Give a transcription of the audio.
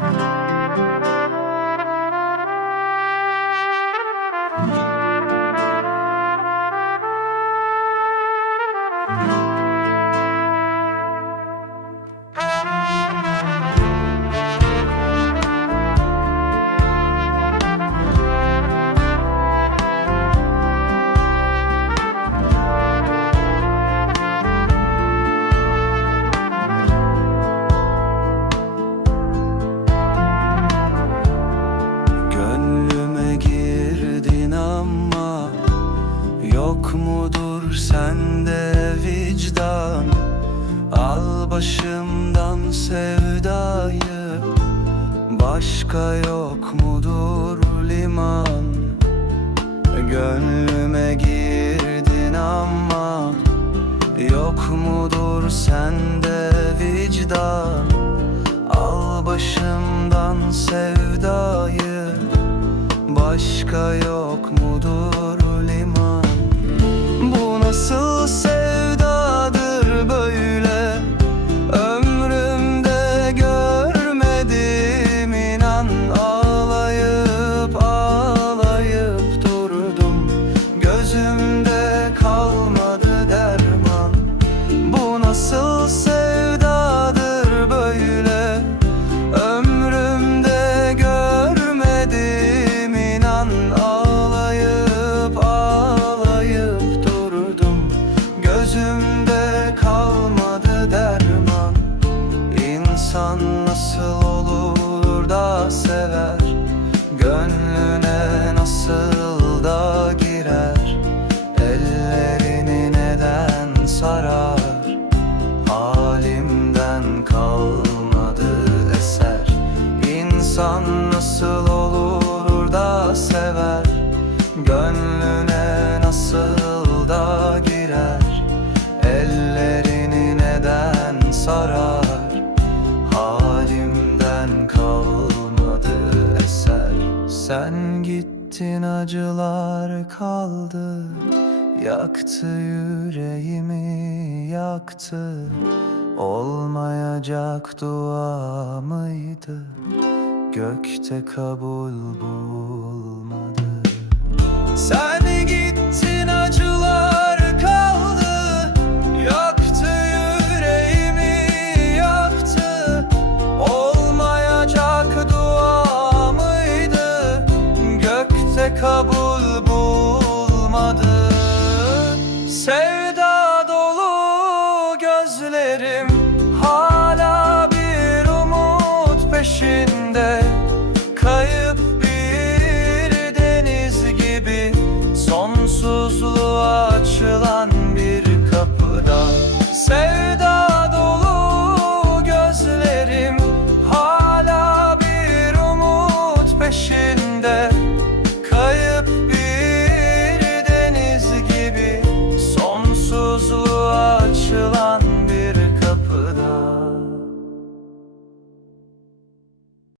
Bye. Yok mudur sende vicdan? Al başımdan sevdayı. Başka yok mudur liman? Gönlüme girdin ama Yok mudur sende vicdan? Al başımdan sevdayı. Başka yok mudur so İnsan nasıl olur da sever? Gönlüne nasıl da girer? Ellerini neden sarar? Halimden kalmadı eser. Sen gittin acılar kaldı. Yaktı yüreğimi yaktı. Olmayacak dua mıydı Gökte kabul bulmadı. Sen gittin acılar kaldı. Yaktı yüreğimi yaktı. Olmayacak dua mıydı? Gökte kabul bulmadı. Sevda dolu gözlerim açılan